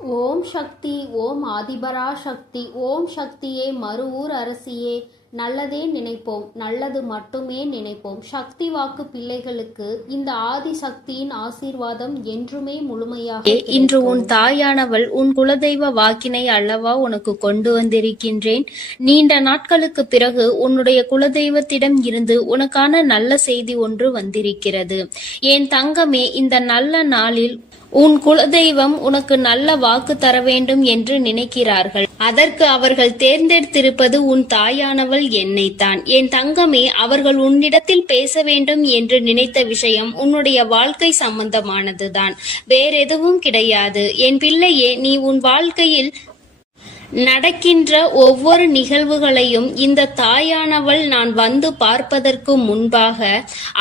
ஓம் சக்தி, ஓம் ஆதிபரா சக்தி, ஓம் சக்தியே, மறுவூர் அரசியே, நல்லதே நினைப்போம், நல்லது மட்டுமே நினைப்போம். சக்தி வாக்கு பிள்ளைகளுக்கு இந்த ஆதி சக்தியின் ஆசீர்வாதம் என்றுமே முழுமையாக இன்று உன் தாயானவள் உன் குலதெய்வ வாக்கினை அல்லவா உனக்கு கொண்டு வந்திருக்கின்றேன். நீண்ட நாட்களுக்கு பிறகு உன்னுடைய குலதெய்வத்திடம் இருந்து உனக்கான நல்ல செய்தி ஒன்று வந்திருக்கிறது. என் தங்கமே, இந்த நல்ல நாளில் உன் குலதெய்வம் உனக்கு நல்ல வாக்கு தர வேண்டும் என்று நினைக்கிறார்கள். அதற்கு அவர்கள் தேர்ந்தெடுத்திருப்பது உன் தாயானவள் என்னைத்தான். என் தங்கமே, அவர்கள் உன்னிடத்தில் பேச வேண்டும் என்று நினைத்த விஷயம் உன்னுடைய வாழ்க்கை சம்பந்தமானதுதான், வேறெதுவும் கிடையாது. என் பிள்ளையே, நீ உன் வாழ்க்கையில் நடக்கின்ற ஒவ்வொரு நிகழ்வுகளையும் இந்த தாயானவள் நான் வந்து பார்ப்பதற்கு முன்பாக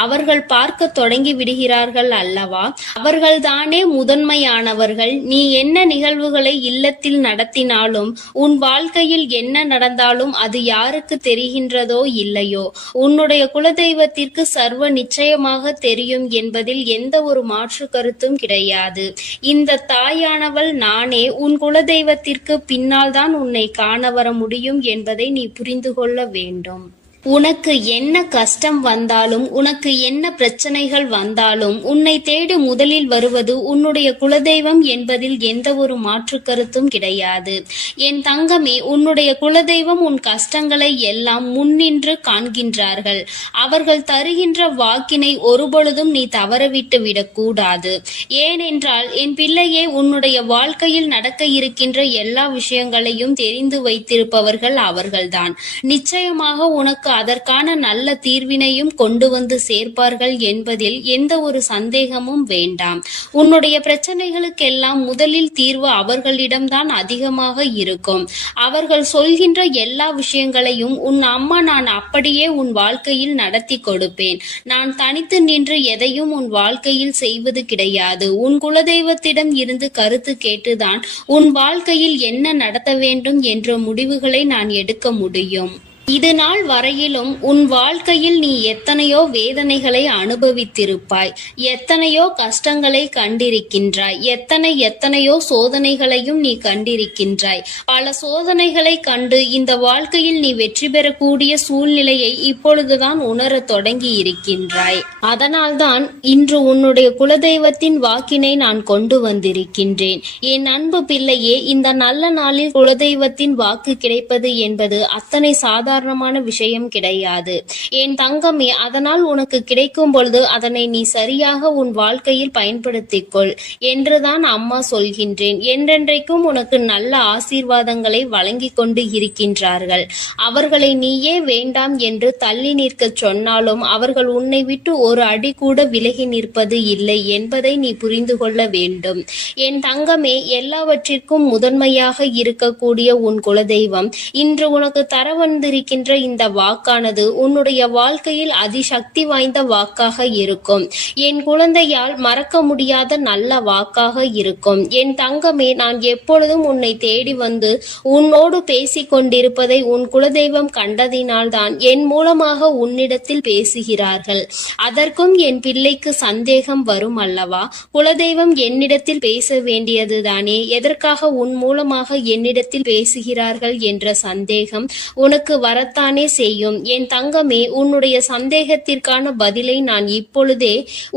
அவர்கள் பார்க்க தொடங்கி விடுகிறார்கள் அல்லவா? அவர்கள்தானே முதன்மையானவர்கள். நீ என்ன நிகழ்வுகளை இல்லத்தில் நடத்தினாலும், உன் வாழ்க்கையில் என்ன நடந்தாலும் அது யாருக்கு தெரிகின்றதோ இல்லையோ, உன்னுடைய குலதெய்வத்திற்கு சர்வ நிச்சயமாக தெரியும் என்பதில் எந்த ஒரு மாற்று கருத்தும் கிடையாது. இந்த தாயானவள் நானே உன் குலதெய்வத்திற்கு பின்னால் தான் உன்னை காண வர முடியும் என்பதை நீ புரிந்து கொள்ள வேண்டும். உனக்கு என்ன கஷ்டம் வந்தாலும், உனக்கு என்ன பிரச்சனைகள் வந்தாலும், உன்னை தேடி முதலில் வருவது உன்னுடைய குலதெய்வம் என்பதில் எந்த ஒரு மாற்று கருத்தும் கிடையாது. என் தங்கமே, உன்னுடைய குலதெய்வம் உன் கஷ்டங்களை எல்லாம் முன்னின்று காண்கின்றார்கள். அவர்கள் தருகின்ற வாக்கினை ஒருபொழுதும் நீ தவறவிட்டு விடக்கூடாது. ஏனென்றால் என் பிள்ளையே, உன்னுடைய வாழ்க்கையில் நடக்க இருக்கின்ற எல்லா விஷயங்களையும் தெரிந்து வைத்திருப்பவர்கள் அவர்கள்தான். நிச்சயமாக உனக்கு அதற்கான நல்ல தீர்வினையும் கொண்டு வந்து சேர்ப்பார்கள் என்பதில் எந்த ஒரு சந்தேகமும் வேண்டாம். உன்னுடைய பிரச்சனைகளுக்கெல்லாம் முதலில் தீர்வு அவர்களிடம்தான் அதிகமாக இருக்கும். அவர்கள் சொல்கின்ற எல்லா விஷயங்களையும் உன் அம்மா நான் அப்படியே உன் வாழ்க்கையில் நடத்தி கொடுப்பேன். நான் தனித்து நின்று எதையும் உன் வாழ்க்கையில் செய்வது கிடையாது. உன் குலதெய்வத்திடம் இருந்து கருத்து கேட்டுதான் உன் வாழ்க்கையில் என்ன நடத்த வேண்டும் என்ற முடிவுகளை நான் எடுக்க முடியும். இது நாள் வரையிலும் உன் வாழ்க்கையில் நீ எத்தனையோ வேதனைகளை அனுபவித்திருப்பாய், எத்தனையோ கஷ்டங்களை கண்டிருக்கின்றாய், எத்தனையோ சோதனைகளையும் நீ கண்டிருக்கின்றாய். பல சோதனைகளை கண்டு இந்த வாழ்க்கையில் நீ வெற்றி பெறக்கூடிய சூழ்நிலையை இப்பொழுதுதான் உணர தொடங்கி இருக்கின்றாய். அதனால்தான் இன்று உன்னுடைய குலதெய்வத்தின் வாக்கினை நான் கொண்டு வந்திருக்கின்றேன். என் அன்பு பிள்ளையே, இந்த நல்ல நாளில் குலதெய்வத்தின் வாக்கு கிடைப்பது என்பது அத்தனை சாதாரண விஷயம் கிடையாது. என் தங்கமே, அதனால் உனக்கு கிடைக்கும் பொழுது அதனை நீ சரியாக உன் வாழ்க்கையில் பயன்படுத்திக் கொள் என்றுதான் அம்மா சொல்கின்றேன். என்றென்றைக்கும் உனக்கு நல்ல ஆசீர்வாதங்களை வழங்கி கொண்டு இருக்கின்றார்கள். அவர்களை நீயே வேண்டாம் என்று தள்ளி நிற்க சொன்னாலும் அவர்கள் உன்னை விட்டு ஒரு அடி கூட விலகி நிற்பது இல்லை என்பதை நீ புரிந்து கொள்ள வேண்டும். என் தங்கமே, எல்லாவற்றிற்கும் முதன்மையாக இருக்கக்கூடிய உன் குலதெய்வம் இன்று உனக்கு தர வந்திருக்கின்ற இந்த வாக்கானது உன்னுடைய வாழ்க்கையில் அதிசக்தி வாய்ந்த வாக்காக இருக்கும். என் குழந்தையால் மறக்க முடியாத நல்ல வாக்காக இருக்கும். என் தங்கமே, நான் எப்பொழுதும் உன்னை தேடி வந்து உன்னோடு பேசிக் கொண்டிருப்பதை உன் குலதெய்வம் கண்டதினால்தான் என் மூலமாக உன்னிடத்தில் பேசுகிறார்கள். அதற்கும் என் பிள்ளைக்கு சந்தேகம் வரும் அல்லவா? குலதெய்வம் என்னிடத்தில் பேச வேண்டியதுதானே, எதற்காக உன் மூலமாக என்னிடத்தில் பேசுகிறார்கள் என்ற சந்தேகம் உனக்கு வரத்தானே செய்யும். என் தங்கமே, உன்னுடைய சந்தேகத்திற்கான பதிலை நான் இப்பொழுதே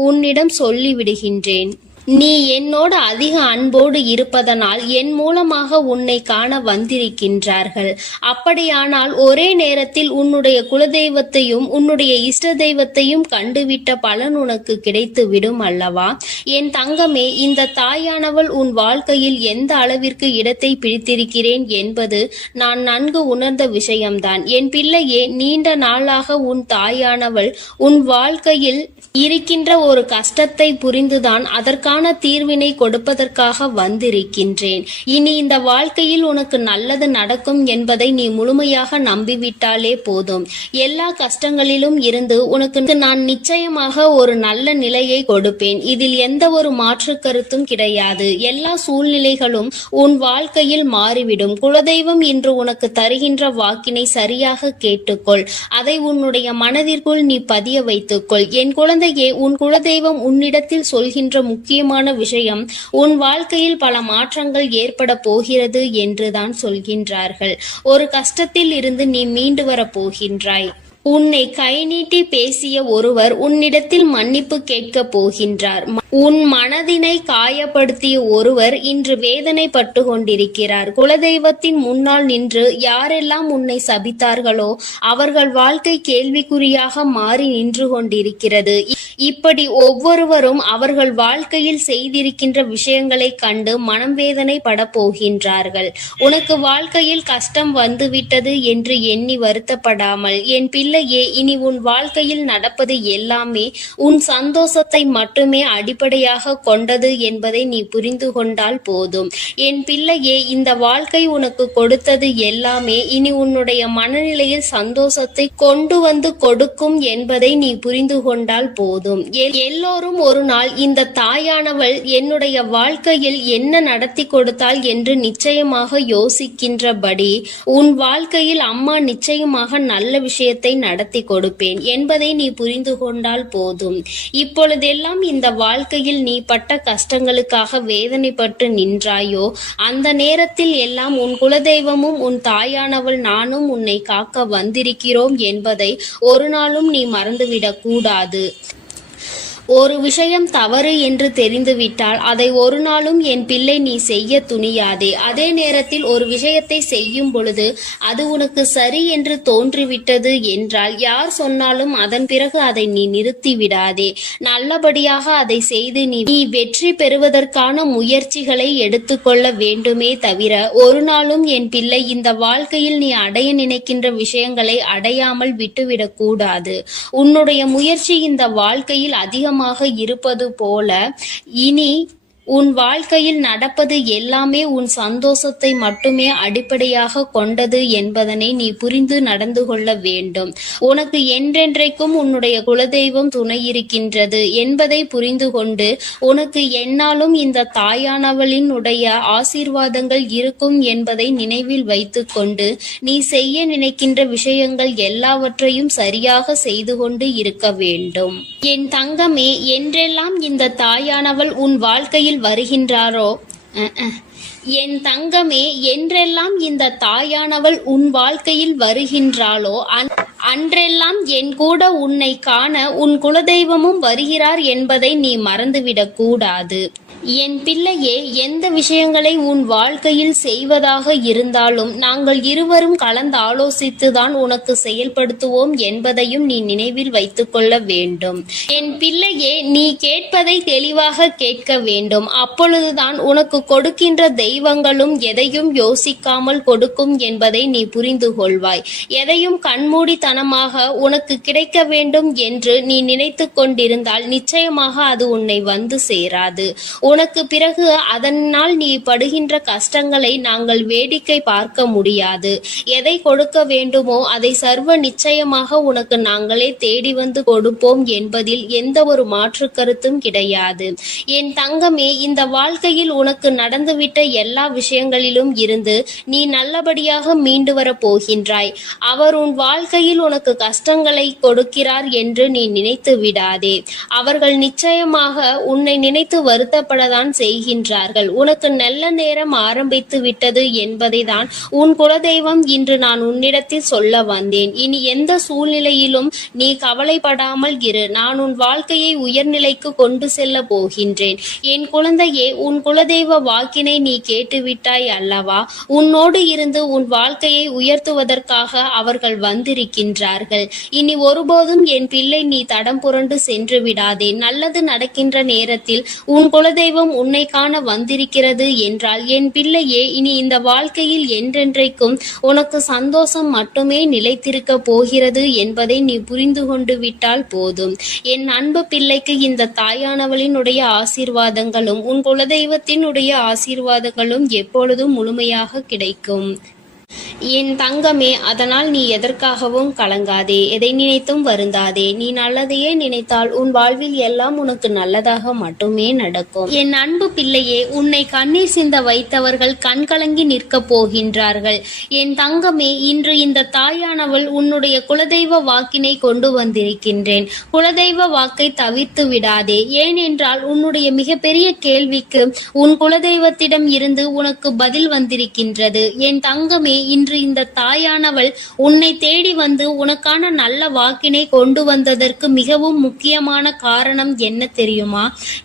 உன்னிடம் சொல்லிவிடுகின்றேன். நீ என்னோடு அதிக அன்போடு இருப்பதனால் என் மூலமாக உன்னை காண வந்திருக்கின்றார்கள். அப்படியானால் ஒரே நேரத்தில் உன்னுடைய குலதெய்வத்தையும் உன்னுடைய இஷ்ட தெய்வத்தையும் கண்டுவிட்ட பலன் உனக்கு கிடைத்து விடும் அல்லவா? என் தங்கமே, இந்த தாயானவள் உன் வாழ்க்கையில் எந்த அளவிற்கு இடத்தை பிடித்திருக்கிறேன் என்பது நான் நன்கு உணர்ந்த விஷயம்தான். என் பிள்ளையே, நீண்ட நாளாக உன் தாயானவள் உன் வாழ்க்கையில் இருக்கின்ற ஒரு கஷ்டத்தை புரிந்துதான் அதற்கான தீர்வினை கொடுப்பதற்காக வந்திருக்கின்றேன். இனி இந்த வாழ்க்கையில் உனக்கு நல்லது நடக்கும் என்பதை நீ முழுமையாக நம்பிவிட்டாலே போதும். எல்லா கஷ்டங்களிலும் இருந்து உனக்கு நான் நிச்சயமாக ஒரு நல்ல நிலையை கொடுப்பேன். இதில் எந்த ஒரு மாற்று கருத்தும் கிடையாது. எல்லா சூழ்நிலைகளும் உன் வாழ்க்கையில் மாறிவிடும். குலதெய்வம் இன்று உனக்கு தருகின்ற வாக்கினை சரியாக கேட்டுக்கொள். அதை உன்னுடைய மனதிற்குள் நீ பதிய வைத்துக்கொள். என் குழந்தையே, உன் குலதெய்வம் உன்னிடத்தில் சொல்கின்ற முக்கிய முக்கியமான விஷயம், உன் வாழ்க்கையில் பல மாற்றங்கள் ஏற்பட போகிறது என்றுதான் சொல்கின்றார்கள். ஒரு கஷ்டத்தில் இருந்து நீ மீண்டு வரப் போகின்றாய். உன்னை கை நீட்டி பேசிய ஒருவர் உன்னிடத்தில் மன்னிப்பு கேட்கப் போகின்றார். உன் மனதினை காயப்படுத்திய ஒருவர் இன்று வேதனைப்பட்டு கொண்டிருக்கிறார். குலதெய்வத்தின் முன்னால் நின்று யாரெல்லாம் உன்னை சபித்தார்களோ அவர்கள் வாழ்க்கை கேள்விக்குறியாக மாறி நின்று கொண்டிருக்கிறது. இப்படி ஒவ்வொருவரும் அவர்கள் வாழ்க்கையில் செய்திருக்கின்ற விஷயங்களை கண்டு மனம் வேதனை பட போகின்றார்கள். உனக்கு வாழ்க்கையில் கஷ்டம் வந்துவிட்டது என்று எண்ணி வருத்தப்படாமல், என் பிள்ளையே, இனி உன் வாழ்க்கையில் நடப்பது எல்லாமே உன் சந்தோஷத்தை மட்டுமே அடிப்படையாக கொண்டது என்பதை நீ புரிந்து கொண்டால் போதும். என் பிள்ளையே, இந்த வாழ்க்கை உனக்கு கொடுத்தது எல்லாமே இனி உன்னுடைய மனநிலையில் சந்தோஷத்தை கொண்டு வந்து கொடுக்கும் என்பதை நீ புரிந்து கொண்டால் போதும். எல்லோரும் ஒரு நாள் இந்த தாயானவள் என்னுடைய வாழ்க்கையில் என்ன நடத்தி கொடுத்தாள் என்று நிச்சயமாக யோசிக்கின்றபடி உன் வாழ்க்கையில் அம்மா நிச்சயமாக நல்ல விஷயத்தை நடத்தி கொடுப்பேன் என்பதை நீ புரிந்து கொண்டால் போதும். இப்பொழுதெல்லாம் இந்த வாழ்க்கையில் நீ பட்ட கஷ்டங்களுக்காக வேதனைப்பட்டு நின்றாயோ, அந்த நேரத்தில் எல்லாம் உன் குலதெய்வமும் உன் தாயானவள் நானும் உன்னை காக்க வந்திருக்கிறோம் என்பதை ஒரு நாளும் நீ மறந்துவிடக் கூடாது. ஒரு விஷயம் தவறு என்று தெரிந்துவிட்டால் அதை ஒரு நாளும் என் பிள்ளை நீ செய்ய துணியாதே. அதே நேரத்தில் ஒரு விஷயத்தை செய்யும் பொழுது அது உனக்கு சரி என்று தோன்றிவிட்டது என்றால் யார் சொன்னாலும் அதன் பிறகு அதை நீ நிறுத்தி விடாதே. நல்லபடியாக அதை செய்து நீ வெற்றி பெறுவதற்கான முயற்சிகளை எடுத்துக்கொள்ள வேண்டுமே தவிர ஒரு நாளும் என் பிள்ளை இந்த வாழ்க்கையில் நீ அடைய நினைக்கின்ற விஷயங்களை அடையாமல் விட்டுவிடக் கூடாது. உன்னுடைய முயற்சி இந்த வாழ்க்கையில் அதிகமாக இருப்பது போல இனி உன் வாழ்க்கையில் நடப்பது எல்லாமே உன் சந்தோஷத்தை மட்டுமே அடிப்படையாக கொண்டது என்பதனை நீ புரிந்து நடந்து கொள்ள வேண்டும். உனக்கு என்றென்றைக்கும் உன்னுடைய குலதெய்வம் துணை இருக்கின்றது என்பதை புரிந்து கொண்டு உனக்கு எந்நாளும் இந்த தாயானவளினுடைய ஆசீர்வாதங்கள் இருக்கும் என்பதை நினைவில் வைத்துக் கொண்டு நீ செய்ய நினைக்கின்ற விஷயங்கள் எல்லாவற்றையும் சரியாக செய்து கொண்டு இருக்க வேண்டும். என் தங்கமே, என்றெல்லாம் இந்த தாயானவள் உன் வாழ்க்கையில் வருகின்றாரோ என் தங்கமே, என்றெல்லாம் இந்த தாயானவள் உன் வாழ்க்கையில் வருகின்றாளோ அன்றெல்லாம் என் கூட உன்னை காண உன் குலதெய்வமும் வருகிறார் என்பதை நீ மறந்துவிடக் கூடாது. என் பிள்ளையே, எந்த விஷயங்களை உன் வாழ்க்கையில் செய்வதாக இருந்தாலும் நாங்கள் இருவரும் கலந்து ஆலோசித்துதான் உனக்கு செயல்படுத்துவோம் என்பதையும் நீ நினைவில் வைத்துக் கொள்ள வேண்டும். என் பிள்ளையே, நீ கேட்பதை தெளிவாக கேட்க வேண்டும். அப்பொழுதுதான் உனக்கு கொடுக்கின்ற தெய்வங்களும் எதையும் யோசிக்காமல் கொடுக்கும் என்பதை நீ புரிந்து கொள்வாய். எதையும் கண்மூடித்தனமாக உனக்கு கிடைக்க வேண்டும் என்று நீ நினைத்து கொண்டிருந்தால் நிச்சயமாக அது உன்னை வந்து சேராது. உனக்கு பிறகு அதனால் நீ படுகின்ற கஷ்டங்களை நாங்கள் வேடிக்கை பார்க்க முடியாது. எதை கொடுக்க வேண்டுமோ அதை சர்வ நிச்சயமாக உனக்கு நாங்களே தேடி வந்து கொடுப்போம் என்பதில் எந்த ஒரு மாற்று கருத்தும் கிடையாது. என் தங்கமே, இந்த வாழ்க்கையில் உனக்கு நடந்துவிட்ட எல்லா விஷயங்களிலும் இருந்து நீ நல்லபடியாக மீண்டு வர போகின்றாய். அவர் உன் வாழ்க்கையில் உனக்கு கஷ்டங்களை கொடுக்கிறார் என்று நீ நினைத்து விடாதே. அவர்கள் நிச்சயமாக உன்னை நினைத்து வருத்தப்பட தான் செய்கின்றார்கள். உனக்கு நல்ல நேரம் ஆரம்பித்து விட்டது என்பதை தான் உன் குலதெய்வம் இன்று நான் உன்னிடத்தில் சொல்ல வந்தேன். இனி எந்த சூழ்நிலையிலும் நீ கவலைப்படாமல் இரு. நான் உன் வாழ்க்கையை உயர்நிலைக்கு கொண்டு செல்ல போகின்றேன். என் குழந்தையே, உன் குலதெய்வ வாக்கினை நீ கேட்டுவிட்டாய் அல்லவா? உன்னோடு இருந்து உன் வாழ்க்கையை உயர்த்துவதற்காக அவர்கள் வந்திருக்கின்றார்கள். இனி ஒருபோதும் என் பிள்ளை நீ தடம் புரண்டு சென்று விடாதே. நல்லது நடக்கின்ற நேரத்தில் உன் குலதெய்வம் உன்னை காண வந்திருக்கிறது என்றால் என் பிள்ளையே, இனி இந்த வாழ்க்கையில் என்றென்றைக்கும் உனக்கு சந்தோஷம் மட்டுமே நிலைத்திருக்க போகிறது என்பதை நீ புரிந்து கொண்டு விட்டால் போதும். என் அன்பு பிள்ளைக்கு இந்த தாயானவளினுடைய ஆசீர்வாதங்களும் உன் குலதெய்வத்தினுடைய ஆசீர்வாதங்களும் எப்பொழுதும் முழுமையாக கிடைக்கும். என் தங்கமே, அதனால் நீ எதற்காகவும் கலங்காதே, எதை நினைத்தும் வருந்தாதே. நீ நல்லதையே நினைத்தால் உன் வாழ்வில் எல்லாம் உனக்கு நல்லதாக மட்டுமே நடக்கும். என் அன்பு பிள்ளையே, உன்னை கண்ணீர் சிந்த வைத்தவர்கள் கண்கலங்கி நிற்கப் போகின்றார்கள். என் தங்கமே, இன்று இந்த தாயானவள் உன்னுடைய குலதெய்வ வாக்கினை கொண்டு வந்திருக்கின்றேன். குலதெய்வ வாக்கை தவிர்த்து விடாதே. ஏனென்றால் உன்னுடைய மிகப்பெரிய கேள்விக்கு உன் குலதெய்வத்திடம் இருந்து உனக்கு பதில் வந்திருக்கின்றது. என் தங்கமே, இன்று இந்த தாயானவள் உன்னை தேடி வந்து உனக்கான நல்ல வாக்கினை கொண்டு வந்ததற்கு மிகவும் முக்கியமான காரணம் என்ன தெரியுமா?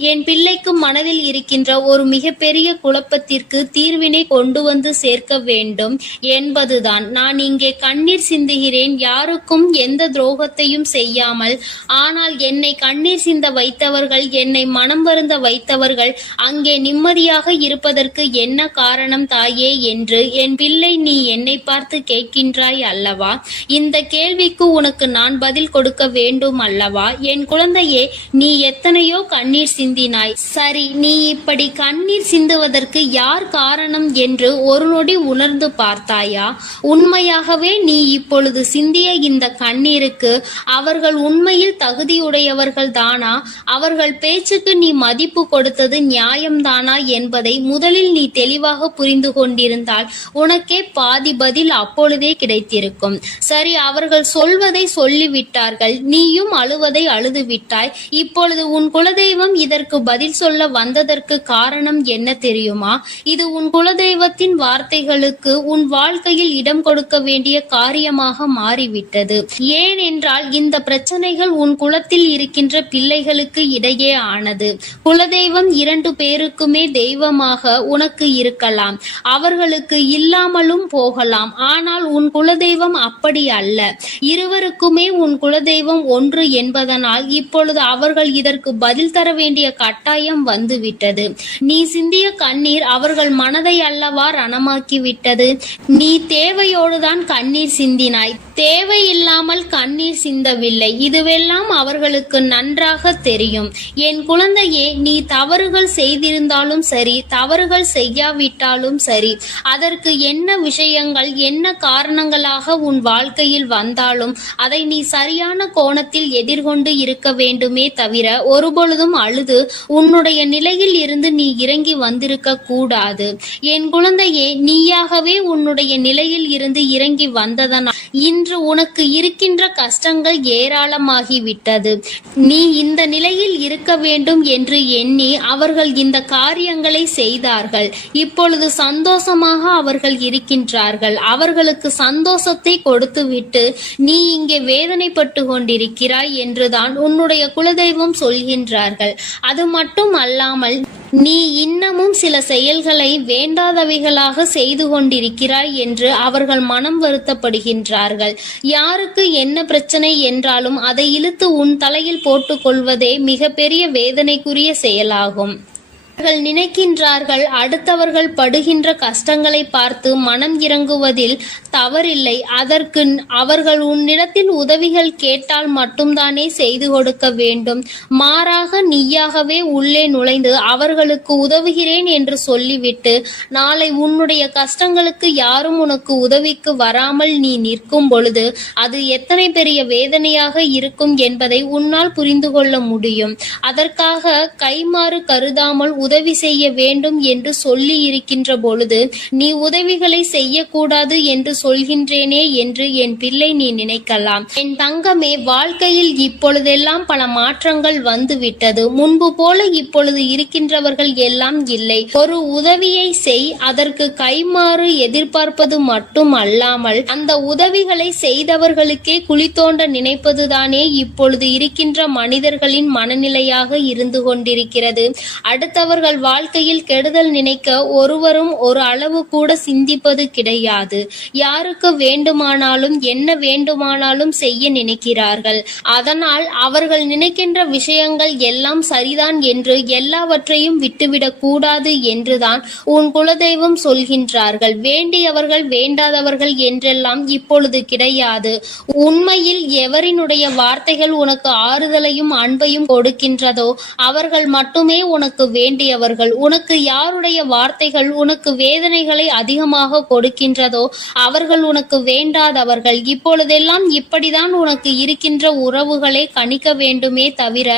என் பிள்ளைக்கு மனதில் இருக்கின்ற ஒரு மிகப்பெரிய குழப்பத்திற்கு தீர்வினை கொண்டு வந்து சேர்க்க வேண்டும் என்பதுதான். நான் இங்கே கண்ணீர் சிந்துகிறேன், யாருக்கும் எந்த துரோகத்தையும் செய்யாமல். ஆனால் என்னை கண்ணீர் சிந்த வைத்தவர்கள், என்னை மனம் வருந்த வைத்தவர்கள் அங்கே நிம்மதியாக இருப்பதற்கு என்ன காரணம் தாயே என்று என் பிள்ளை நீ என்னை பார்த்து கேட்கின்றாய் அல்லவா? இந்த கேள்விக்கு உனக்கு நான் பதில் கொடுக்க வேண்டும் அல்லவா? என் குழந்தையே, நீ எத்தனையோ கண்ணீர் சிந்தினாய். சரி, நீ இப்படி கண்ணீர் சிந்துவதற்கு யார் காரணம் என்று ஒரு நொடி உணர்ந்து பார்த்தாயா? உண்மையாகவே நீ இப்பொழுது சிந்திய இந்த கண்ணீருக்கு அவர்கள் உண்மையில் தகுதியுடையவர்கள் தானா? அவர்கள் பேச்சுக்கு நீ மதிப்பு கொடுத்தது நியாயம்தானா என்பதை முதலில் நீ தெளிவாக புரிந்து கொண்டிருந்தால் உனக்கே பாதி பதில் அப்பொழுதே கிடைத்திருக்கும். சரி, அவர்கள் சொல்வதை சொல்லிவிட்டார்கள், நீயும் அழுவதை அழுது விட்டாய். இப்பொழுது உன் குலதெய்வம் இதற்கு பதில் சொல்ல வந்ததற்கு காரணம் என்ன தெரியுமா? இது உன் குலதெய்வத்தின் வார்த்தைகளுக்கு உன் வாழ்க்கையில் இடம் கொடுக்க வேண்டிய காரியமாக மாறிவிட்டது. ஏனென்றால் இந்த பிரச்சனைகள் உன் குலத்தில் இருக்கின்ற பிள்ளைகளுக்கு இடையே ஆனது. குலதெய்வம் 2 பேருக்குமே தெய்வமாக உனக்கு இருக்கலாம், அவர்களுக்கு இல்லாமலும் போகலாம். ஆனால் உன் குலதெய்வம் அப்படி அல்ல. இருவருக்குமே உன் குலதெய்வம் ஒன்று என்பதனால் இப்பொழுது அவர்கள் இதற்கு பதில் தர வேண்டிய கட்டாயம் வந்துவிட்டது. நீ சிந்திய கண்ணீர் அவர்கள் மனதை அல்லவா ரணமாக்கி விட்டது. நீ தேவையோடுதான் கண்ணீர் சிந்தினாய், தேவையில்லாமல் கண்ணீர் சிந்தவில்லை. இதுவெல்லாம் அவர்களுக்கு நன்றாக தெரியும். என் குழந்தையே, நீ தவறுகள் செய்திருந்தாலும் சரி, தவறுகள் செய்யாவிட்டாலும் சரி, அதற்கு என்ன விஷயங்கள் என்ன காரணங்களாக உன் வாழ்க்கையில் வந்தாலும் அதை நீ சரியான கோணத்தில் எதிர்கொண்டு இருக்க வேண்டுமே தவிர ஒருபொழுதும் அழுது உன்னுடைய நிலையில் இருந்து நீ இறங்கி வந்திருக்க கூடாது. என் குழந்தையே, நீயாகவே உன்னுடைய நிலையில் இருந்து இறங்கி வந்ததனால் இன்று உனக்கு இருக்கின்ற கஷ்டங்கள் ஏராளமாகிவிட்டது. நீ இந்த நிலையில் இருக்க வேண்டும் என்று எண்ணி அவர்கள் இந்த காரியங்களை செய்தார்கள். இப்பொழுது சந்தோஷமாக அவர்கள் இருக்கின்றார்கள். அவர்களுக்கு சந்தோஷத்தை கொடுத்துவிட்டு நீ இங்கே வேதனைப்பட்டு கொண்டிருக்கிறாய் என்றுதான் உன்னுடைய குலதெய்வம் சொல்கின்றார்கள். அது மட்டும் அல்லாமல் நீ இன்னமும் சில செயல்களை வேண்டாதவைகளாக செய்து கொண்டிருக்கிறாய் என்று அவர்கள் மனம் வருத்தப்படுகின்றார்கள். யாருக்கு என்ன பிரச்சனை என்றாலும் அதை இழுத்து உன் தலையில் போட்டுக் கொள்வதே மிகப்பெரிய வேதனைக்குரிய செயலாகும். அவர்கள் நினைக்கின்றார்கள், அடுத்தவர்கள் படுகின்ற கஷ்டங்களை பார்த்து மனம் இறங்குவதில் தவறில்லை. அதற்கு அவர்கள் உன்னிடத்தில் உதவிகள் கேட்டால் மட்டும்தானே செய்து கொடுக்க வேண்டும். மாறாக நீயாகவே உள்ளே நுழைந்து அவர்களுக்கு உதவுகிறேன் என்று சொல்லிவிட்டு நாளை உன்னுடைய கஷ்டங்களுக்கு யாரும் உனக்கு உதவிக்கு வராமல் நீ நிற்கும் பொழுது அது எத்தனை பெரிய வேதனையாக இருக்கும் என்பதை உன்னால் புரிந்து கொள்ள முடியும். அதற்காக கைமாறு கருதாமல் உதவி செய்ய வேண்டும் என்று சொல்லி இருக்கின்ற பொழுது நீ உதவிகளை செய்யக்கூடாது என்று சொல்கின்றேனே என்று என் பிள்ளை நீ நினைக்கலாம். என் தங்கமே, வாழ்க்கையில் இப்பொழுதெல்லாம் பல மாற்றங்கள் வந்துவிட்டது. முன்பு போல இப்பொழுது இருக்கின்றவர்கள் எல்லாம் இல்லை. ஒரு உதவியை செய், அதற்கு கைமாறு எதிர்பார்ப்பது மட்டும் அல்லாமல் அந்த உதவிகளை செய்தவர்களுக்கே குழி தோண்ட நினைப்பதுதானே இப்பொழுது இருக்கின்ற மனிதர்களின் மனநிலையாக இருந்து கொண்டிருக்கிறது. அடுத்தவர்கள் வாழ்க்கையில் கெடுதல் நினைக்க ஒருவரும் ஒரு அளவு கூட சிந்திப்பது கிடையாது. யாருக்கு வேண்டுமானாலும் என்ன வேண்டுமானாலும் செய்ய நினைக்கிறார்கள். அதனால் அவர்கள் நினைக்கின்ற விஷயங்கள் எல்லாம் சரிதான் என்று எல்லாவற்றையும் விட்டுவிடக் கூடாது என்றுதான் உன் குலதெய்வம் சொல்கின்றார்கள். வேண்டியவர்கள் வேண்டாதவர்கள் என்றெல்லாம் இப்பொழுது கிடையாது. உண்மையில் எவரினுடைய வார்த்தைகள் உனக்கு ஆறுதலையும் அன்பையும் கொடுக்கின்றதோ அவர்கள் மட்டுமே உனக்கு வேண்டிய யாருடையவர்கள், உனக்கு யாருடைய வார்த்தைகள் உனக்கு வேதனைகளை அதிகமாக கொடுக்கின்றதோ அவர்கள் உனக்கு வேண்டாதவர்கள். இப்பொழுதெல்லாம் இப்படிதான் உனக்கு இருக்கின்ற உறவுகளை கணிக்க வேண்டுமே தவிர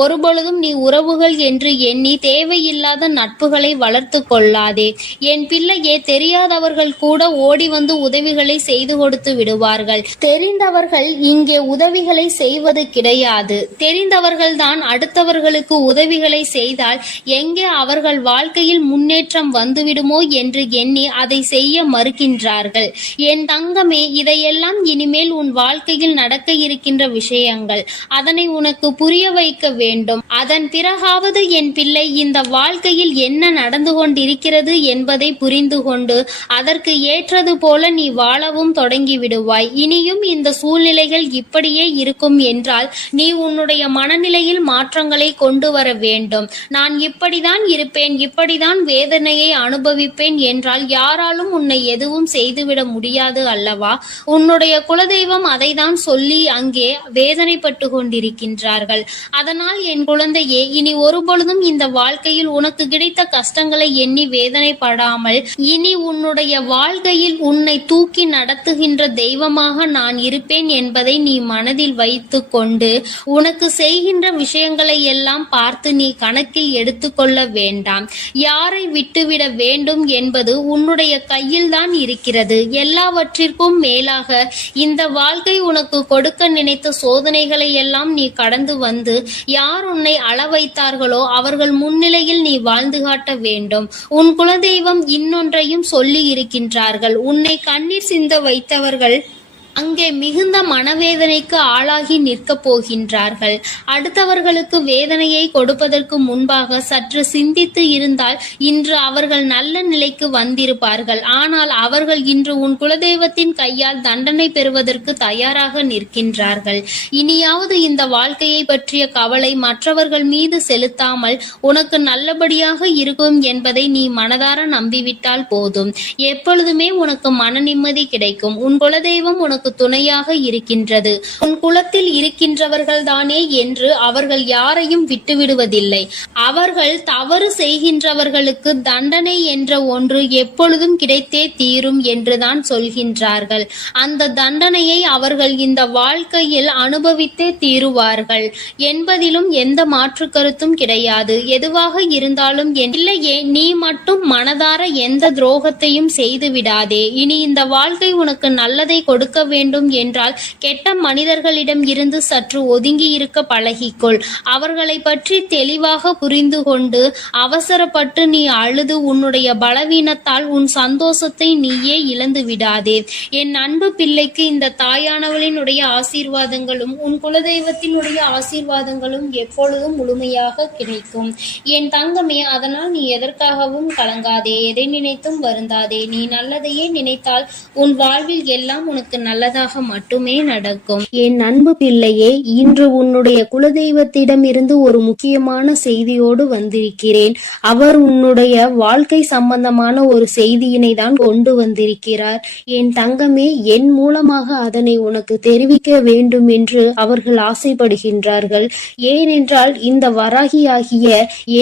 ஒருபொழுதும் நீ உறவுகள் என்று எண்ணி தேவையில்லாத நட்புகளை வளர்த்து கொள்ளாதே. என் பிள்ளையே, தெரியாதவர்கள் கூட ஓடி வந்து உதவிகளை செய்து கொடுத்து விடுவார்கள். தெரிந்தவர்கள் இங்கே உதவிகளை செய்வது கிடையாது. தெரிந்தவர்கள் தான் அடுத்தவர்களுக்கு உதவிகளை செய்தால் எங்கே அவர்கள் வாழ்க்கையில் முன்னேற்றம் வந்துவிடுமோ என்று எண்ணி அதை செய்ய மறுக்கின்றார்கள். என் தங்கமே, இதையெல்லாம் இனிமேல் உன் வாழ்க்கையில் நடக்க இருக்கின்ற விஷயங்கள். அதனை உனக்கு புரிய வைக்க வேண்டும். அதன் பிறகாவது என் பிள்ளை இந்த வாழ்க்கையில் என்ன நடந்து கொண்டிருக்கிறது என்பதை புரிந்து கொண்டு அதற்கு ஏற்றது போல நீ வாழவும் தொடங்கி விடுவாய். இனியும் இந்த சூழ்நிலைகள் இப்படியே இருக்கும் என்றால் நீ உன்னுடைய மனநிலையில் மாற்றங்களை கொண்டு வர வேண்டும். நான் இப்படிதான் இருப்பேன், இப்படிதான் வேதனையை அனுபவிப்பேன் என்றால் யாராலும் உன்னை எதுவும் செய்துவிட முடியாது அல்லவா? உன்னுடைய குலதெய்வம் அதை தான் சொல்லி அங்கே வேதனைப்பட்டு கொண்டிருக்கின்றார்கள். அதனால் என் குழந்தையே, இனி ஒருபொழுதும் இந்த வாழ்க்கையில் உனக்கு கிடைத்த கஷ்டங்களை எண்ணி வேதனைப்படாமல் இனி உன்னுடைய வாழ்க்கையில் உன்னை தூக்கி நடத்துகின்ற தெய்வமாக நான் இருப்பேன் என்பதை நீ மனதில் வைத்து கொண்டு உனக்கு செய்கின்ற விஷயங்களை எல்லாம் பார்த்து நீ கணக்கில் எடுத்துக்கொள்ள வேண்டாம். யாரை விட்டுவிட வேண்டும் என்பது உன்னுடைய கையில் தான் இருக்கிறது. எல்லாவற்றிற்கும் மேலாக இந்த வாழ்க்கை உனக்கு கொடுக்க நினைத்த சோதனைகளை எல்லாம் நீ கடந்து வந்து யார் உன்னை அள வைத்தார்களோ அவர்கள் முன்னிலையில் நீ வாழ்ந்து காட்ட வேண்டும். உன் குலதெய்வம் இன்னொன்றையும் சொல்லி இருக்கின்றார்கள். உன்னை கண்ணீர் சிந்த வைத்தவர்கள் அங்கே மிகுந்த மனவேதனைக்கு ஆளாகி நிற்கப் போகின்றார்கள். அடுத்தவர்களுக்கு வேதனையை கொடுப்பதற்கு முன்பாக சற்று சிந்தித்து இருந்தால் இன்று அவர்கள் நல்ல நிலைக்கு வந்திருப்பார்கள். ஆனால் அவர்கள் இன்று உன் குலதெய்வத்தின் கையால் தண்டனை பெறுவதற்கு தயாராக நிற்கின்றார்கள். இனியாவது இந்த வாழ்க்கையை பற்றிய கவலை மற்றவர்கள் மீது செலுத்தாமல் உனக்கு நல்லபடியாக இருக்கும் என்பதை நீ மனதார நம்பிவிட்டால் போதும். எப்பொழுதுமே உனக்கு மன நிம்மதி கிடைக்கும். உன் குலதெய்வம் உனக்கு துணையாக இருக்கின்றது. உன் குலத்தில் இருக்கின்றவர்கள் தானே என்று அவர்கள் யாரையும் விட்டுவிடுவதில்லை. அவர்கள் தவறு செய்கின்றவர்களுக்கு தண்டனை என்ற ஒன்று எப்பொழுதும் கிடைத்தே தீரும் என்றுதான் சொல்கின்றார்கள். அந்த தண்டனையை அவர்கள் இந்த வாழ்க்கையில் அனுபவித்தே தீருவார்கள் என்பதிலும் எந்த மாற்று கருத்தும் கிடையாது. எதுவாக இருந்தாலும் இல்லையே, நீ மட்டும் மனதார எந்த துரோகத்தையும் செய்து விடாதே. இனி இந்த வாழ்க்கை உனக்கு நல்லதை கொடுக்க வேண்டும் என்றால் கெட்ட மனிதர்களிடம் இருந்து சற்று ஒதுங்கி இருக்க பழகிக்கொள். அவர்களை பற்றி தெளிவாக புரிந்து கொண்டு அவசரப்பட்டு நீ அழுது உன்னுடைய பலவீனத்தால் உன் சந்தோஷத்தை நீயே இழந்து விடாதே. என் அன்பு பிள்ளைக்கு இந்த தாயானவளினுடைய ஆசீர்வாதங்களும் உன் குலதெய்வத்தினுடைய ஆசீர்வாதங்களும் எப்பொழுதும் முழுமையாக கிடைக்கும். என் தங்கமே, அதனால் நீ எதற்காகவும் கலங்காதே, எதை நினைத்தும் வருந்தாதே. நீ நல்லதையே நினைத்தால் உன் வாழ்வில் எல்லாம் உனக்கு நல்லதாக மட்டுமே நடக்கும். என் அன்பு பிள்ளையே, இன்று உன்னுடைய குலதெய்வத்திடம் இருந்து ஒரு முக்கியமான செய்தியோடு வந்திருக்கிறேன். அவர் உன்னுடைய வாழ்க்கை சம்பந்தமான ஒரு செய்தியினை தான் கொண்டு வந்திருக்கிறார். என் தங்கமே, என் மூலமாக அதனை உனக்கு தெரிவிக்க வேண்டும் என்று அவர்கள் ஆசைப்படுகின்றார்கள். ஏனென்றால் இந்த வராகியாகிய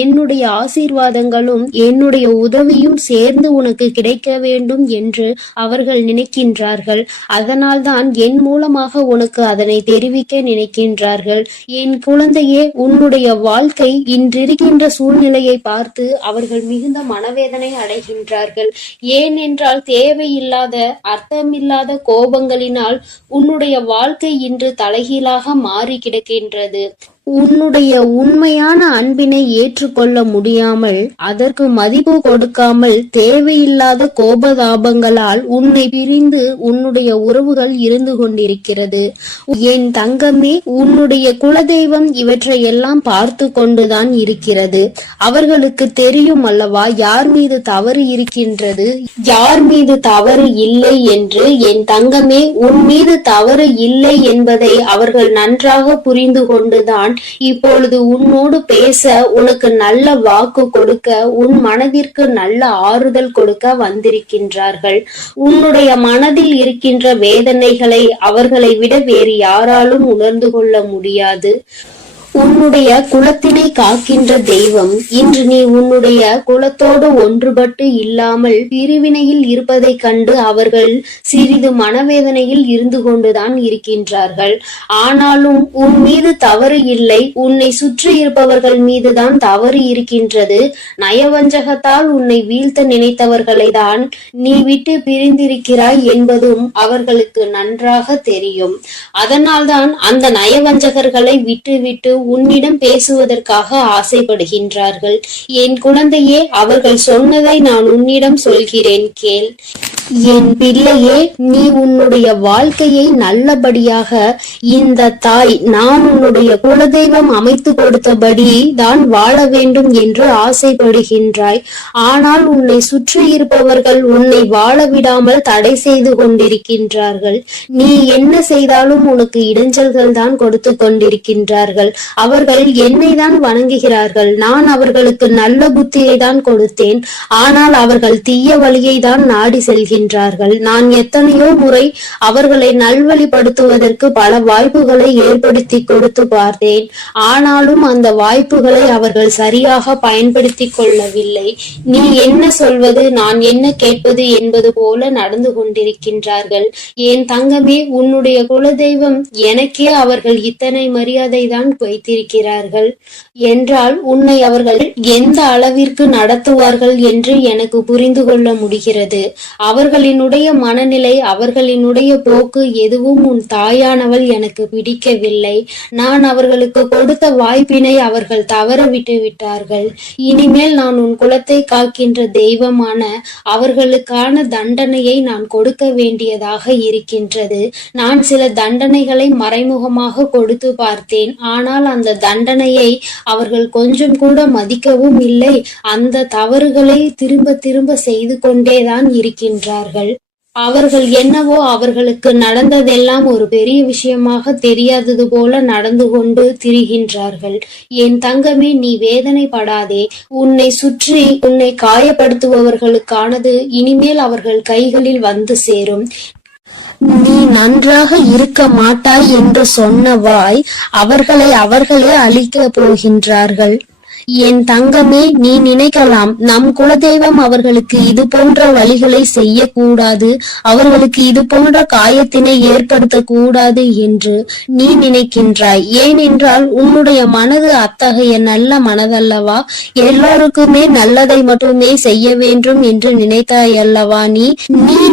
என்னுடைய ஆசீர்வாதங்களும் என்னுடைய உதவியும் சேர்ந்து உனக்கு கிடைக்க வேண்டும் என்று அவர்கள் நினைக்கின்றார்கள். அதனால்தான் என் மூலமாக உனக்கு அதனை தெரிவிக்க நினைக்கின்றார்கள். என் குழந்தையே, உன்னுடைய வாழ்க்கை இன்றிருக்கின்ற சூழ்நிலையை பார்த்து அவர்கள் மிகுந்த மனவேதனை அடைகின்றார்கள். ஏனென்றால் தேவையில்லாத அர்த்தமில்லாத கோபங்களினால் உன்னுடைய வாழ்க்கை இன்று தலைகீழாக மாறி கிடக்கின்றது. உன்னுடைய உண்மையான அன்பினை ஏற்றுக்கொள்ள முடியாமல் அதற்கு மதிப்பு கொடுக்காமல் தேவையில்லாத கோபதாபங்களால் உன்னை பிரிந்து உன்னுடைய உறவுகள் இருந்து கொண்டிருக்கிறது. என் தங்கமே, உன்னுடைய குலதெய்வம் இவற்றை எல்லாம் பார்த்து கொண்டுதான் இருக்கிறது. அவர்களுக்கு தெரியும் அல்லவா யார் மீது தவறு இருக்கின்றது, யார் மீது தவறு இல்லை என்று. என் தங்கமே, உன் மீது தவறு இல்லை என்பதை அவர்கள் நன்றாக புரிந்து கொண்டுதான் இப்பொழுது உன்னோடு பேச, உனக்கு நல்ல வாக்கு கொடுக்க, உன் மனதிற்கு நல்ல ஆறுதல் கொடுக்க வந்திருக்கின்றார்கள். உன்னுடைய மனதில் இருக்கின்ற வேதனைகளை அவர்களை விட வேறு யாராலும் உணர்ந்து கொள்ள முடியாது. உன்னுடைய குலத்தினை காக்கின்ற தெய்வம் இன்று நீ உன்னுடைய குலத்தோடு ஒன்றுபட்டு இல்லாமல் பிரிவினையில் இருப்பதைக் கண்டு அவர்கள் சிறிது மனவேதனையில் இருந்து கொண்டுதான் இருக்கின்றார்கள். ஆனாலும் உன் மீது தவறு இல்லை, உன்னை சுற்றி இருப்பவர்கள் மீதுதான் தவறு இருக்கின்றது. நயவஞ்சகத்தால் உன்னை வீழ்த்த நினைத்தவர்களை தான் நீ விட்டு பிரிந்திருக்கிறாய் என்பதும் அவர்களுக்கு நன்றாக தெரியும். அதனால்தான் அந்த நயவஞ்சகர்களை விட்டு உன்னிடம் பேசுவதற்காக ஆசைப்படுகின்றார்கள். என் குழந்தையே, அவர்கள் சொன்னதை நான் உன்னிடம் சொல்கிறேன், கேள். என் பிள்ளையே, நீ உன்னுடைய வாழ்க்கையை நல்லபடியாக இந்த தாய் நான் உன்னுடைய குலதெய்வம் அமைத்து கொடுத்தபடி தான் வாழ வேண்டும் என்று ஆசைப்படுகின்றாய். ஆனால் உன்னை சுற்றி இருப்பவர்கள் உன்னை வாழ விடாமல் தடை செய்து கொண்டிருக்கின்றார்கள். நீ என்ன செய்தாலும் உனக்கு இடைஞ்சல்கள் தான் கொடுத்து கொண்டிருக்கின்றார்கள். அவர்கள் என்னை தான் வணங்குகிறார்கள். நான் அவர்களுக்கு நல்ல புத்தியை தான் கொடுத்தேன். ஆனால் அவர்கள் தீய வழியை தான் நாடி செல்கின்றார்கள். நான் எத்தனையோ முறை அவர்களை நல்வழிப்படுத்துவதற்கு பல வாய்ப்புகளை ஏற்படுத்தி கொடுத்து பார்த்தேன். ஆனாலும் அந்த வாய்ப்புகளை அவர்கள் சரியாக பயன்படுத்தி கொள்ளவில்லை. நீ என்ன சொல்வது, நான் என்ன கேட்பது என்பது போல நடந்து கொண்டிருக்கின்றார்கள். என் தங்கமே, உன்னுடைய குலதெய்வம் எனக்கே அவர்கள் இத்தனை மரியாதை தான் வைத்திருக்கிறார்கள் என்றால் உன்னை அவர்கள் எந்த அளவிற்கு நடத்துவார்கள் என்று எனக்கு புரிந்து கொள்ள முடிகிறது. அவர்களினுடைய மனநிலை, அவர்களினுடைய போக்கு எதுவும் உன் தாயானவள் எனக்கு பிடிக்கவில்லை. நான் அவர்களுக்கு கொடுத்த வாய்ப்பினை அவர்கள் தவற விட்டு விட்டார்கள். இனிமேல் நான் உன் குலத்தை காக்கின்ற தெய்வமான அவர்களுக்கான தண்டனையை நான் கொடுக்க வேண்டியதாக இருக்கின்றது. நான் சில தண்டனைகளை மறைமுகமாக கொடுத்து பார்த்தேன். ஆனால் அந்த தண்டனையை அவர்கள் கொஞ்சம் கூட மதிக்கவும் இல்லை. அந்த தவறுகளை திரும்ப திரும்ப செய்து கொண்டேதான் இருக்கின்றார்கள். அவர்கள் என்னவோ அவர்களுக்கு நடந்ததெல்லாம் ஒரு பெரிய விஷயமாக தெரியாதது போல நடந்து கொண்டு திரிகின்றார்கள். என் தங்கமே, நீ வேதனைப்படாதே. உன்னை சுற்றி உன்னை காயப்படுத்துபவர்களுக்கானது இனிமேல் அவர்கள் கைகளில் வந்து சேரும். நீ நன்றாக இருக்க மாட்டாய் என்று சொன்ன வாய் அவர்களே அழிக்க போகின்றார்கள். என் தங்கமே, நீ நினைக்கலாம் நம் குலதெய்வம் அவர்களுக்கு இது போன்ற வழிகளை செய்யக்கூடாது, அவர்களுக்கு இது போன்ற காயத்தினை ஏற்படுத்த கூடாது என்று நீ நினைக்கின்றாய். ஏனென்றால் உன்னுடைய மனது அத்தகைய நல்ல மனதல்லவா? எல்லோருக்குமே நல்லதை மட்டுமே செய்ய வேண்டும் என்று நினைத்தாய் அல்லவா? நீ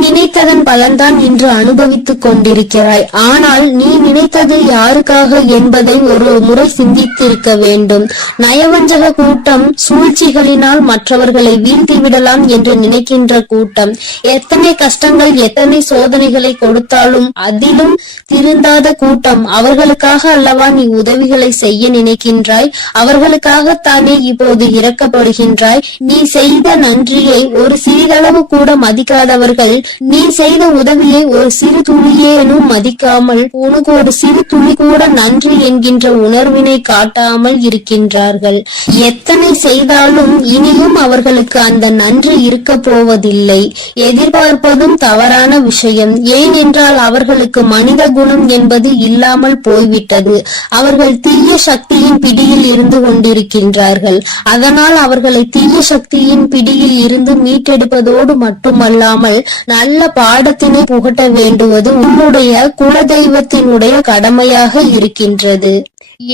நினைத்ததன் பலன்தான் இன்று அனுபவித்துக் கொண்டிருக்கிறாய். ஆனால் நீ நினைத்தது யாருக்காக என்பதை ஒரு முறை சிந்தித்திருக்க வேண்டும். நயவஞ்சக கூட்டம் சூழ்ச்சிகளினால் மற்றவர்களை வீழ்த்தி விடலாம் என்று நினைக்கின்ற கூட்டம் எத்தனை கஷ்டங்கள் எத்தனை சோதனைகளை கொடுத்தாலும் அதிலும் திருந்தாத கூட்டம். அவர்களுக்காக அல்லவா நீ உதவிகளை செய்ய நினைக்கின்றாய்? அவர்களுக்காகத்தானே இப்போது இறக்கப்படுகின்றாய். நீ செய்த நன்றியை ஒரு சிறிதளவு கூட மதிக்காதவர்கள் நீ செய்த உதவியை ஒரு சிறு துளியேனும் மதிக்காமல் உனக்கு ஒரு சிறு துளி கூட நன்றி என்கின்ற உணர்வினை காட்டாமல் இருக்கின்றார்கள். எத்தனை செய்தாலும் இனியும் அவர்களுக்கு அந்த நன்றி இருக்க போவதில்லை. எதிர்பார்ப்பதும் தவறான விஷயம். ஏனென்றால் அவர்களுக்கு மனித குணம் என்பது இல்லாமல் போய்விட்டது. அவர்கள் தீய சக்தியின் பிடியில் இருந்து கொண்டிருக்கின்றார்கள். அதனால் அவர்களை தீய சக்தியின் பிடியில் இருந்து மீட்டெடுப்பதோடு மட்டுமல்லாமல் நல்ல பாடத்தினை புகட்ட வேண்டுவது உன்னுடைய குலதெய்வத்தினுடைய கடமையாக இருக்கின்றது.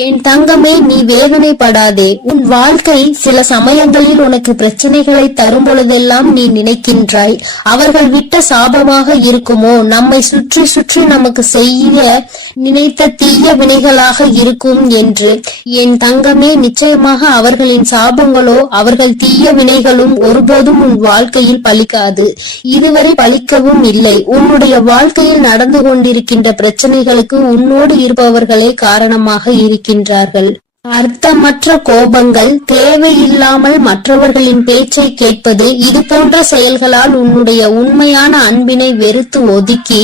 என் தங்கமே, நீ வேதனைப்படாதே. உன் வாழ்க்கை சில சமயங்களில் உனக்கு பிரச்சனைகளை தரும் பொழுதெல்லாம் நீ நினைக்கின்றாய், அவர்கள் விட்ட சாபமாக இருக்குமோ, நம்மை சுற்றி சுற்றி நமக்கு செய்ய நினைத்த தீய வினைகளாக இருக்கும் என்று. என் தங்கமே, நிச்சயமாக அவர்களின் சாபங்களோ அவர்கள் தீய வினைகளும் ஒருபோதும் உன் வாழ்க்கையில் பலிக்காது. இதுவரை பலிக்கவும் இல்லை. உன்னுடைய வாழ்க்கையில் நடந்து கொண்டிருக்கின்ற பிரச்சனைகளுக்கு உன்னோடு இருப்பவர்களே காரணமாக இருக்கின்றார்கள். அர்த்தமற்ற கோபங்கள், தேவையில்லாமல் மற்றவர்களின் பேச்சை கேட்பது, இது போன்ற செயல்களால் உன்னுடைய உண்மையான அன்பினை வெறுத்து ஒதுக்கி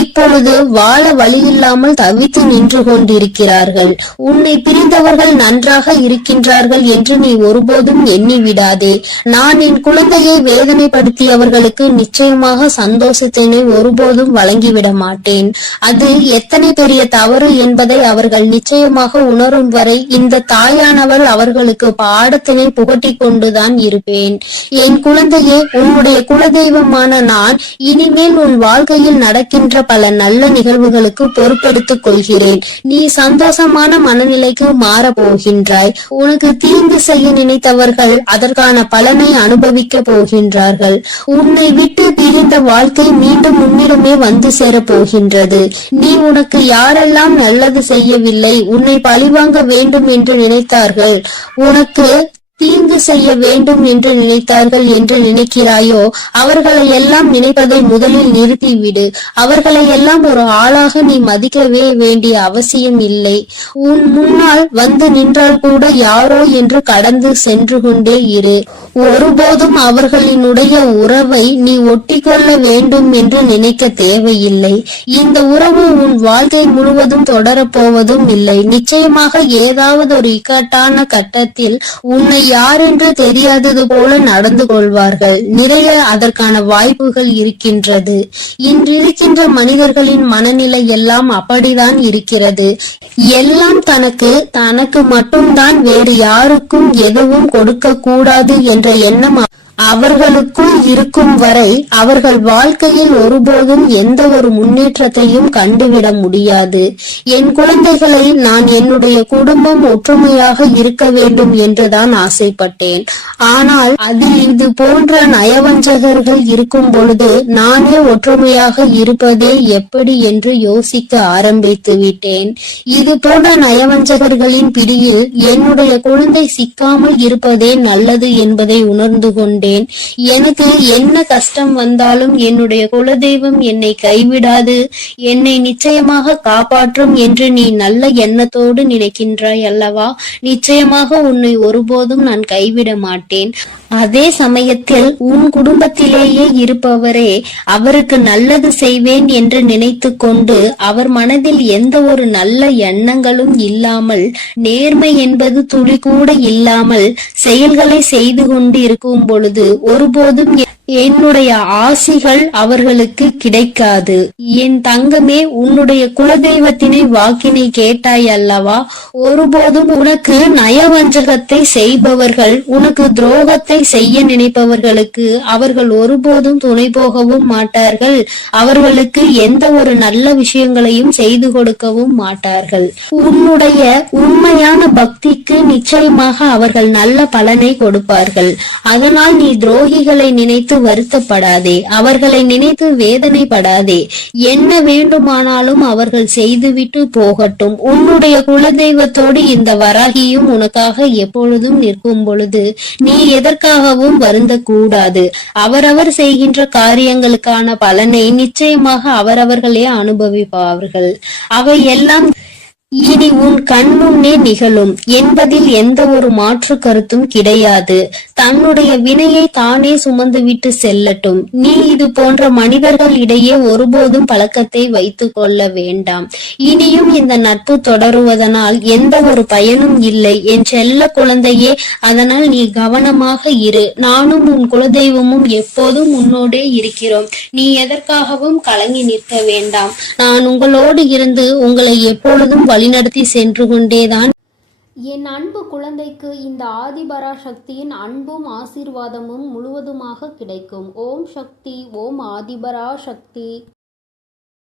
இப்பொழுது வாழ வழியில்லாமல் தவித்து நின்று கொண்டிருக்கிறார்கள். உன்னை பிரிந்தவர்கள் நன்றாக இருக்கின்றார்கள் என்று நீ ஒருபோதும் எண்ணி விடாதே. நான் என் குழந்தையை வேதனைப்படுத்தியவர்களுக்கு நிச்சயமாக சந்தோஷத்தினை ஒருபோதும் வழங்கிவிட மாட்டேன். அது எத்தனை பெரிய தவறு என்பதை அவர்கள் நிச்சயமாக உணரும் வரை இந்த தாயானவள் அவர்களுக்கு பாடத்தினை புகட்டிக் கொண்டுதான் இருப்பேன். என் குழந்தையே, உன்னுடைய குலதெய்வமான நான் இனிமேல் உன் வாழ்க்கையில் நடக்கின்ற பல நல்ல நிகழ்வுகளுக்கு பொறுப்பெடுத்துக் கொள்கிறேன். நீ சந்தோஷமான மனநிலைக்கு மாற போகின்றாய். உனக்கு தீங்கு செய்ய நினைத்தவர்கள் அதற்கான பலனை அனுபவிக்க போகின்றார்கள். உன்னை விட்டு பிரிந்த வாழ்க்கை மீண்டும் உன்னிடமே வந்து சேர போகின்றது. நீ உனக்கு யாரெல்லாம் நல்லது செய்யவில்லை, உன்னை பழிவாங்க வேண்டும் என்று நினைத்தார்கள், உனக்கு தீங்கு செய்ய வேண்டும் என்று நினைத்தார்கள் என்று நினைக்கிறாயோ, அவர்களை எல்லாம் நினைப்பதை முதலில் நிறுத்திவிடு. அவர்களை எல்லாம் ஒரு ஆளாக நீ மதிக்கவே வேண்டிய அவசியம் இல்லை. உன் முன்னால் வந்து நின்றால் கூட யாரோ என்று கடந்து சென்று கொண்டே இரு. ஒருபோதும் அவர்களினுடைய உறவை நீ ஒட்டிக்கொள்ள வேண்டும் என்று நினைக்க தேவையில்லை. இந்த உறவு உன் வாழ்க்கை முழுவதும் தொடரப்போவதும் இல்லை. நிச்சயமாக ஏதாவது ஒரு இக்கட்டான கட்டத்தில் உன்னை யார் என்று தெரியாதது போல நடந்து கொள்வார்கள். நிறைய அதற்கான வாய்ப்புகள் இருக்கின்றது. இன்றிருக்கின்ற மனிதர்களின் மனநிலை எல்லாம் அப்படிதான் இருக்கிறது. எல்லாம் தனக்கு மட்டும்தான், வேறு யாருக்கும் எதுவும் கொடுக்க கூடாது என்ற எண்ணம் அவர்களுக்குள் இருக்கும் வரை அவர்கள் வாழ்க்கையில் ஒருபோதும் எந்த ஒரு முன்னேற்றத்தையும் கண்டுவிட முடியாது. என் குழந்தைகளை நான் என்னுடைய குடும்பம் ஒற்றுமையாக இருக்க வேண்டும் என்றுதான் ஆசைப்பட்டேன். ஆனால் அதில் இது போன்ற நயவஞ்சகர்கள் இருக்கும் பொழுது நானே ஒற்றுமையாக இருப்பதே எப்படி என்று யோசிக்க ஆரம்பித்து விட்டேன். இது போன்ற நயவஞ்சகர்களின் பிடியில் என்னுடைய குழந்தை சிக்காமல் இருப்பதே நல்லது என்பதை உணர்ந்து கொண்டேன். எனக்கு என்ன கஷ்டம் வந்தாலும் என்னுடைய குலதெய்வம் என்னை கைவிடாது, என்னை நிச்சயமாக காப்பாற்றும் என்று நீ நல்ல எண்ணத்தோடு நினைக்கின்றாய் அல்லவா? நிச்சயமாக உன்னை ஒருபோதும் நான் கைவிட மாட்டேன். அதே சமயத்தில் உன் குடும்பத்திலேயே இருப்பவரே அவருக்கு நல்லது செய்வேன் என்று நினைத்து கொண்டு அவர் மனதில் எந்த ஒரு நல்ல எண்ணங்களும் இல்லாமல், நேர்மை என்பது துளி கூட இல்லாமல் செயல்களை செய்து கொண்டு இருக்கும் பொழுது ஒருபோதும் என்னுடைய ஆசிகள் அவர்களுக்கு கிடைக்காது. என் தங்கமே, உன்னுடைய குலதெய்வத்தினை வாக்கினை கேட்டாய் அல்லவா? ஒருபோதும் உனக்கு நயவஞ்சகத்தை செய்பவர்கள், உனக்கு துரோகத்தை செய்ய நினைப்பவர்களுக்கு அவர்கள் ஒருபோதும் துணை போகவும் மாட்டார்கள். அவர்களுக்கு எந்த ஒரு நல்ல விஷயங்களையும் செய்து கொடுக்கவும் மாட்டார்கள். உன்னுடைய உண்மையான பக்திக்கு நிச்சயமாக அவர்கள் நல்ல பலனை கொடுப்பார்கள். அதனால் நீ துரோகிகளை நினைத்து வருத்தப்படாதே, அவர்களை நினைத்து வேதனைப்படாதே. என்ன வேண்டுமானாலும் அவர்கள் செய்துவிட்டு போகட்டும். உன்னுடைய குலதெய்வத்தோடு இந்த வராகியும் உனக்காக எப்பொழுதும் நிற்கும் பொழுது நீ எதற்காகவும் வருந்த கூடாது. அவரவர் செய்கின்ற காரியங்களுக்கான பலனை நிச்சயமாக அவரவர்களே அனுபவிப்பார்கள். அவை எல்லாம் இனி உன் கண் முன்னே நிகழும் என்பதில் எந்த ஒரு மாற்று கருத்தும் கிடையாது. தன்னுடைய வினையை தானே சுமந்துவிட்டு செல்லட்டும். நீ இது போன்ற மனிதர்கள் இடையே ஒருபோதும் பழக்கத்தை வைத்துக் கொள்ள வேண்டாம். இனியும் இந்த நட்பு தொடருவதனால் எந்த ஒரு பயனும் இல்லை என் செல்ல குழந்தையே. அதனால் நீ கவனமாக இரு. நானும் உன் குலதெய்வமும் எப்போதும் உன்னோடே இருக்கிறோம். நீ எதற்காகவும் கலங்கி நிற்க வேண்டாம். நான் உங்களோடு இருந்து உங்களை எப்பொழுதும் வழிநடத்தி சென்று கொண்டேதான். என் அன்பு குழந்தைக்கு இந்த ஆதிபரா சக்தியின் அன்பும் ஆசீர்வாதமும் முழுவதுமாக கிடைக்கும். ஓம் சக்தி, ஓம் ஆதிபரா சக்தி.